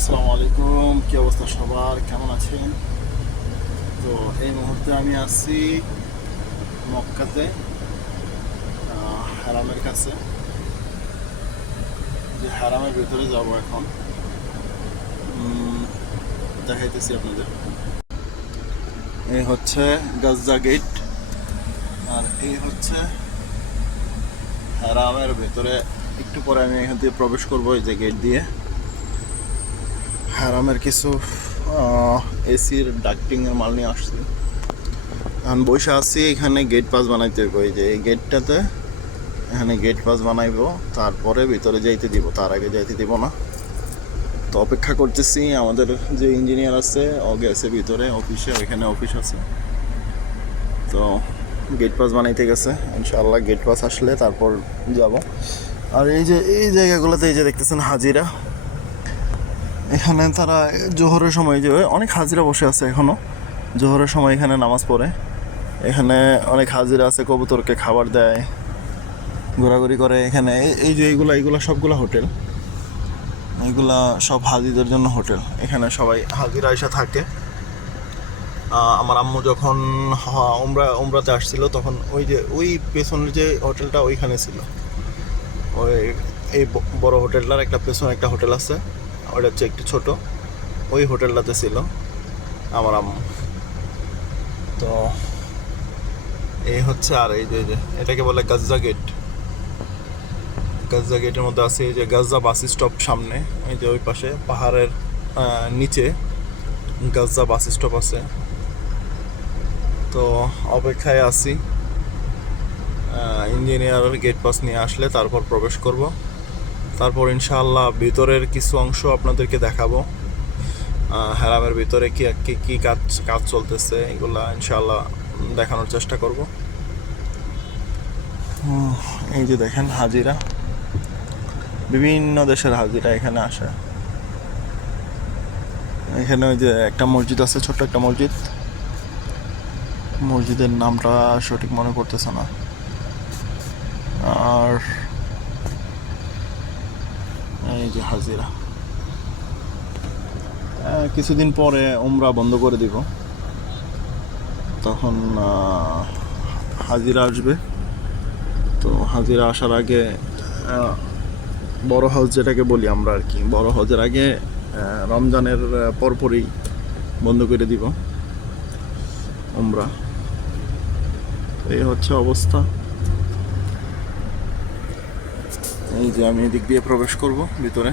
আসসালামু আলাইকুম, কি অবস্থা সবার, কেমন আছেন? তো এই মুহূর্তে আমি আছি মক্কাতে, হারামের কাছে। যে হারামের ভেতরে যাব এখন, দেখাইতেছি আপনাদের। এই হচ্ছে গাজ্জা গেট, আর এই হচ্ছে হারামের ভেতরে। একটু পরে আমি এখান দিয়ে প্রবেশ করবো, এই যে গেট দিয়ে। হারামের কিছু এসির ডাক্টিংয়ের মাল নিয়ে আসছি। এখন বসে আছি, এখানে গেট পাস বানাইতে হবে। এই যে এই গেটটাতে, এখানে গেট পাস বানাইবো, তারপরে ভিতরে যাইতে দিব, তার আগে যাইতে দিব না। তো অপেক্ষা করতেছি, আমাদের যে ইঞ্জিনিয়ার আছে ও গেছে ভিতরে অফিসে, ওইখানে অফিস আছে। তো গেট পাস বানাইতে গেছে, ইনশাআল্লাহ গেট পাস আসলে তারপর যাব। আর এই যে এই জায়গাগুলোতে এই যে দেখতেছেন হাজিরা, এখানে তারা জোহরের সময় যে অনেক হাজিরা বসে আছে এখনও, জোহরের সময় এখানে নামাজ পড়ে। এখানে অনেক হাজিরা আছে, কবুতরকে খাবার দেয়, ঘোরাঘুরি করে এখানে। এই যে এইগুলা সবগুলা হোটেল, এইগুলা সব হাজিদের জন্য হোটেল। এখানে সবাই হাজিরা এসে থাকে। আমার আম্মু যখন উমরাতে আসছিল, তখন ওই যে ওই পেছনের যে হোটেলটা ওইখানে ছিল। ওই এই বড় হোটেলটার একটা পেছনে একটা হোটেল আছে, ওইটা হচ্ছে একটু ছোট, ওই হোটেলটাতে ছিল আমার আম্মু। তো এই হচ্ছে, আর এই যে এটাকে বলে গাজ্জা গেট। গাজ্জা গেটের মধ্যে আছে এই যে গাজ্জা বাস স্টপ সামনে, এই যে ওই পাশে পাহাড়ের নিচে গাজ্জা বাস স্টপ আছে। তো অপেক্ষায় আছি, ইঞ্জিনিয়ার গেট পাস নিয়ে আসলে তারপর প্রবেশ করব। তারপর ইনশাআল্লাহ ভিতরের কিছু অংশ আপনাদেরকে দেখাবো। হারামের ভিতরে কি কাজ চলতেছে, এগুলা ইনশাআল্লাহ দেখানোর চেষ্টা করব। এই যে দেখেন হাজিরা, বিভিন্ন দেশের হাজিরা এখানে আসে। এখানে ওই যে একটা মসজিদ আছে, ছোট্ট একটা মসজিদ, মসজিদের নামটা সঠিক মনে পড়তেছে না। আর এই যে হাজিরা, কিছুদিন পরে উমরা বন্ধ করে দিব, তখন হাজিরা আসবে। তো হাজিরা আসার আগে বড় হজ যেটাকে বলি আমরা আর কি, বড় হজের আগে রমজানের পরপরই বন্ধ করে দিব উমরা। এই হচ্ছে অবস্থা। এই যে আমি এদিক দিয়ে প্রবেশ করব ভিতরে।